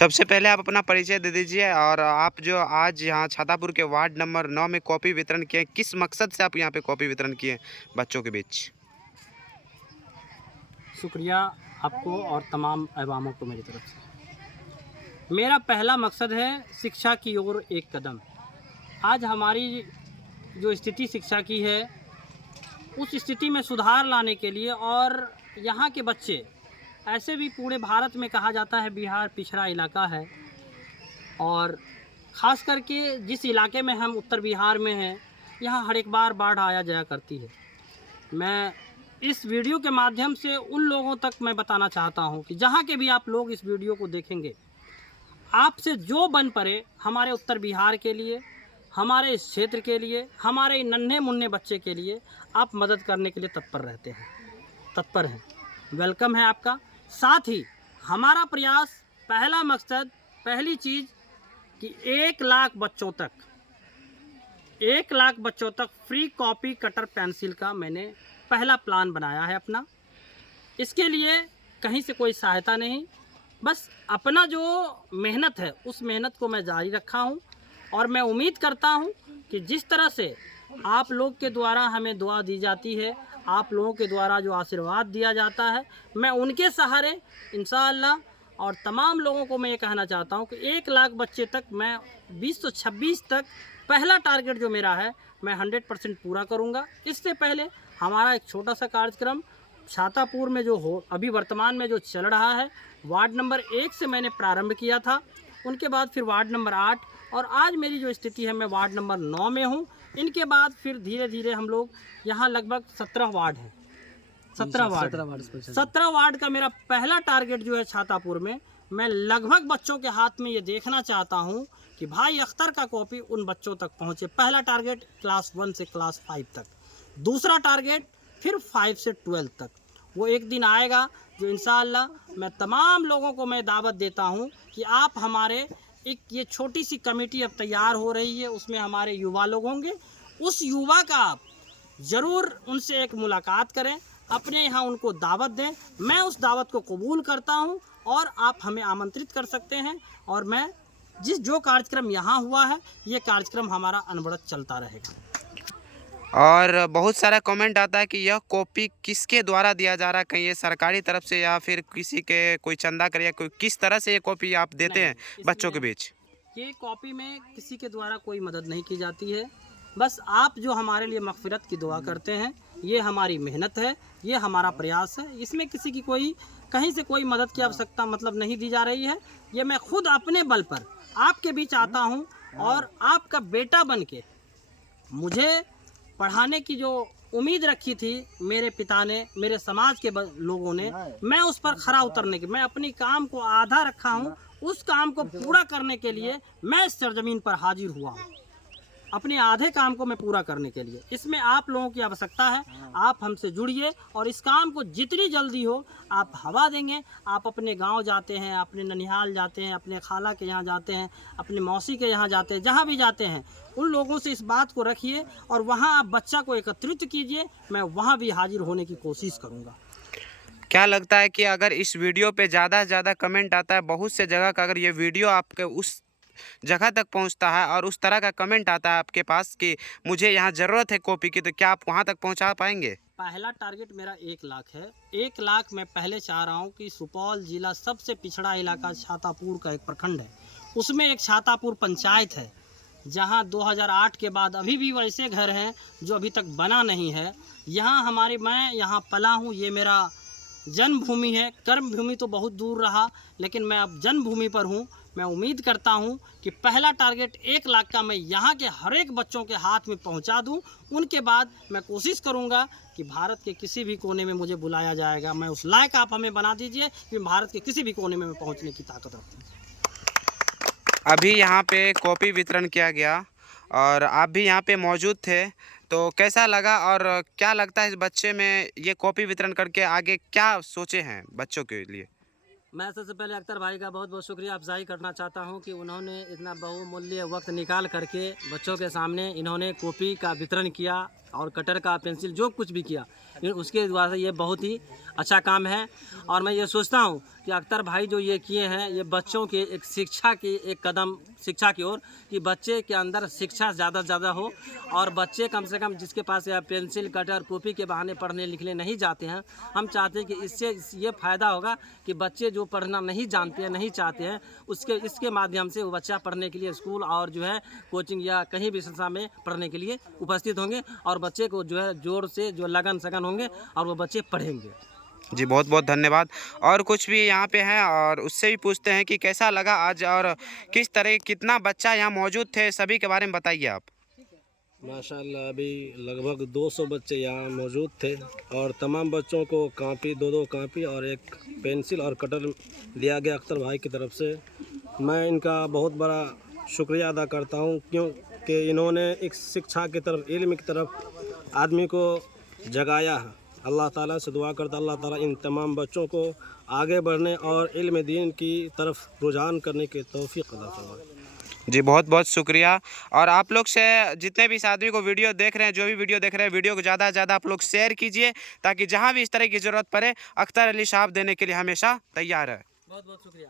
सबसे पहले आप अपना परिचय दे दीजिए और आप जो आज यहाँ छातापुर के वार्ड नंबर 9 में कॉपी वितरण किए, किस मकसद से आप यहाँ पे कॉपी वितरण किए बच्चों के बीच? शुक्रिया आपको और तमाम अहबामों को मेरी तरफ से। मेरा पहला मकसद है शिक्षा की ओर एक कदम। आज हमारी जो स्थिति शिक्षा की है, उस स्थिति में सुधार लाने के लिए, और यहाँ के बच्चे, ऐसे भी पूरे भारत में कहा जाता है बिहार पिछड़ा इलाका है, और ख़ास करके जिस इलाके में हम उत्तर बिहार में हैं, यहाँ हर एक बार बाढ़ आया जाया करती है। मैं इस वीडियो के माध्यम से उन लोगों तक मैं बताना चाहता हूँ कि जहाँ के भी आप लोग इस वीडियो को देखेंगे, आपसे जो बन पड़े हमारे उत्तर बिहार के लिए, हमारे इस क्षेत्र के लिए, हमारे नन्हे मुन्ने बच्चे के लिए आप मदद करने के लिए तत्पर हैं। वेलकम है आपका। साथ ही हमारा प्रयास, पहला मकसद, पहली चीज़ कि 1 लाख बच्चों तक फ्री कॉपी कटर पेंसिल का मैंने पहला प्लान बनाया है अपना। इसके लिए कहीं से कोई सहायता नहीं, बस अपना जो मेहनत है उस मेहनत को मैं जारी रखा हूँ, और मैं उम्मीद करता हूँ कि जिस तरह से आप लोग के द्वारा हमें दुआ दी जाती है, आप लोगों के द्वारा जो आशीर्वाद दिया जाता है, मैं उनके सहारे इंशाअल्लाह, और तमाम लोगों को मैं ये कहना चाहता हूँ कि 1 लाख बच्चे तक मैं 2026 तक पहला टारगेट जो मेरा है मैं 100% पूरा करूँगा। इससे पहले हमारा एक छोटा सा कार्यक्रम छातापुर में जो अभी वर्तमान में जो चल रहा है, वार्ड नंबर 1 से मैंने प्रारंभ किया था, उनके बाद फिर वार्ड नंबर 8, और आज मेरी जो स्थिति है मैं वार्ड नंबर 9 में हूँ। इनके बाद फिर धीरे धीरे हम लोग यहाँ लगभग 17 वार्ड हैं, 17 वार्ड का मेरा पहला टारगेट जो है छातापुर में, मैं लगभग बच्चों के हाथ में ये देखना चाहता हूँ कि भाई अख्तर का कॉपी उन बच्चों तक पहुँचे। पहला टारगेट क्लास 1 से क्लास 5 तक, दूसरा टारगेट फिर 5 से 12 तक। वो एक दिन आएगा जो इंशाअल्लाह मैं तमाम लोगों को मैं दावत देता हूँ कि आप हमारे एक ये छोटी सी कमेटी अब तैयार हो रही है, उसमें हमारे युवा लोग होंगे। उस युवा का आप ज़रूर उनसे एक मुलाकात करें, अपने यहाँ उनको दावत दें। मैं उस दावत को कबूल करता हूँ और आप हमें आमंत्रित कर सकते हैं, और मैं जो कार्यक्रम यहाँ हुआ है, ये कार्यक्रम हमारा अनवरत चलता रहेगा। और बहुत सारा कमेंट आता है कि यह कॉपी किसके द्वारा दिया जा रहा है, कहीं ये सरकारी तरफ से या फिर किसी के कोई चंदा करे, या कोई किस तरह से ये कॉपी आप देते हैं बच्चों के बीच? ये कॉपी में किसी के द्वारा कोई मदद नहीं की जाती है, बस आप जो हमारे लिए मग़फ़िरत की दुआ करते हैं, ये हमारी मेहनत है, ये हमारा प्रयास है। इसमें किसी की कोई कहीं से कोई मदद की आवश्यकता नहीं दी जा रही है। ये मैं खुद अपने बल पर आपके बीच आता हूँ, और आपका बेटा बन के मुझे पढ़ाने की जो उम्मीद रखी थी मेरे पिता ने, मेरे समाज के लोगों ने, मैं उस पर खरा उतरने की, मैं अपनी काम को आधा रखा हूँ, उस काम को पूरा करने के लिए मैं इस सरजमीन पर हाजिर हुआ हूँ, अपने आधे काम को मैं पूरा करने के लिए। इसमें आप लोगों की आवश्यकता है, आप हमसे जुड़िए, और इस काम को जितनी जल्दी हो आप हवा देंगे। आप अपने गांव जाते हैं, अपने ननिहाल जाते हैं, अपने खाला के यहाँ जाते हैं, अपने मौसी के यहाँ जाते हैं, जहाँ भी जाते हैं उन लोगों से इस बात को रखिए, और वहाँ आप बच्चा को एकत्रित कीजिए। मैं वहाँ भी हाजिर होने की कोशिश करूँगा। क्या लगता है कि अगर इस वीडियो पे ज़्यादा से ज़्यादा कमेंट आता है, बहुत से जगह का, अगर ये वीडियो आपके उस जगह तक पहुंचता है और उस तरह का कमेंट आता है आपके पास कि मुझे यहाँ ज़रूरत है कॉपी की, तो क्या आप वहाँ तक पहुँचा पाएंगे? पहला टारगेट मेरा 1 लाख है। 1 लाख मैं पहले चाह रहा हूँ कि सुपौल जिला सबसे पिछड़ा इलाका छातापुर का एक प्रखंड है, उसमें एक छातापुर पंचायत है, जहाँ 2008 के बाद अभी भी वैसे घर हैं जो अभी तक बना नहीं है। यहाँ मैं यहाँ पला हूँ, ये मेरा जन्मभूमि है। कर्मभूमि तो बहुत दूर रहा, लेकिन मैं अब जन्मभूमि पर हूँ। मैं उम्मीद करता हूँ कि पहला टारगेट 1 लाख का मैं यहाँ के हर एक बच्चों के हाथ में पहुँचा दूँ। उनके बाद मैं कोशिश करूँगा कि भारत के किसी भी कोने में मुझे बुलाया जाएगा। मैं उस लायक आप हमें बना दीजिए कि भारत के किसी भी कोने में मैं पहुँचने की ताकत रखता हूँ। अभी यहाँ पे कॉपी वितरण किया गया और आप भी यहाँ पे मौजूद थे, तो कैसा लगा और क्या लगता है इस बच्चे में ये कॉपी वितरण करके आगे क्या सोचे हैं बच्चों के लिए? मैं सबसे पहले अख्तर भाई का बहुत बहुत शुक्रिया अफजाई करना चाहता हूं कि उन्होंने इतना बहुमूल्य वक्त निकाल करके बच्चों के सामने इन्होंने कॉपी का वितरण किया। और कटर का, पेंसिल, जो कुछ भी किया, लेकिन उसके द्वारा ये बहुत ही अच्छा काम है। और मैं ये सोचता हूँ कि अख्तर भाई जो ये किए हैं, ये बच्चों के एक शिक्षा की एक कदम शिक्षा की ओर, कि बच्चे के अंदर शिक्षा ज़्यादा से ज़्यादा हो, और बच्चे कम से कम जिसके पास या पेंसिल, कटर, कॉपी के बहाने पढ़ने लिखने नहीं जाते हैं, हम चाहते हैं कि इससे ये फ़ायदा होगा कि बच्चे जो पढ़ना नहीं जानते हैं, नहीं चाहते हैं, इसके माध्यम से वो बच्चा पढ़ने के लिए स्कूल और जो है कोचिंग या कहीं भी संस्था में पढ़ने के लिए उपस्थित होंगे, और बच्चे को जो है जोर से जो लगन सगन होंगे और वो बच्चे पढ़ेंगे। जी बहुत बहुत धन्यवाद। और कुछ भी यहाँ पे हैं और उससे भी पूछते हैं कि कैसा लगा आज, और किस तरह कितना बच्चा यहाँ मौजूद थे, सभी के बारे में बताइए आप। माशाल्लाह अभी लगभग 200 बच्चे यहाँ मौजूद थे, और तमाम बच्चों को कापी, 2-2 कापी और एक पेंसिल और कटर दिया गया अख्तर भाई की तरफ से। मैं इनका बहुत बड़ा शुक्रिया अदा करता हूँ, क्योंकि इन्होंने एक शिक्षा की तरफ, इल्म की तरफ आदमी को जगाया है। अल्लाह ताला से दुआ करता अल्लाह ताला इन तमाम बच्चों को आगे बढ़ने और इल्म दीन की तरफ रुझान करने की तौफीक अता फरमाए। जी बहुत बहुत शुक्रिया। और आप लोग से जितने भी इस आदमी को वीडियो देख रहे हैं, जो भी वीडियो देख रहे हैं, वीडियो को ज़्यादा से ज़्यादा आप लोग शेयर कीजिए, ताकि जहाँ भी इस तरह की ज़रूरत पड़े अख्तर अली साहब देने के लिए हमेशा तैयार है। बहुत बहुत शुक्रिया।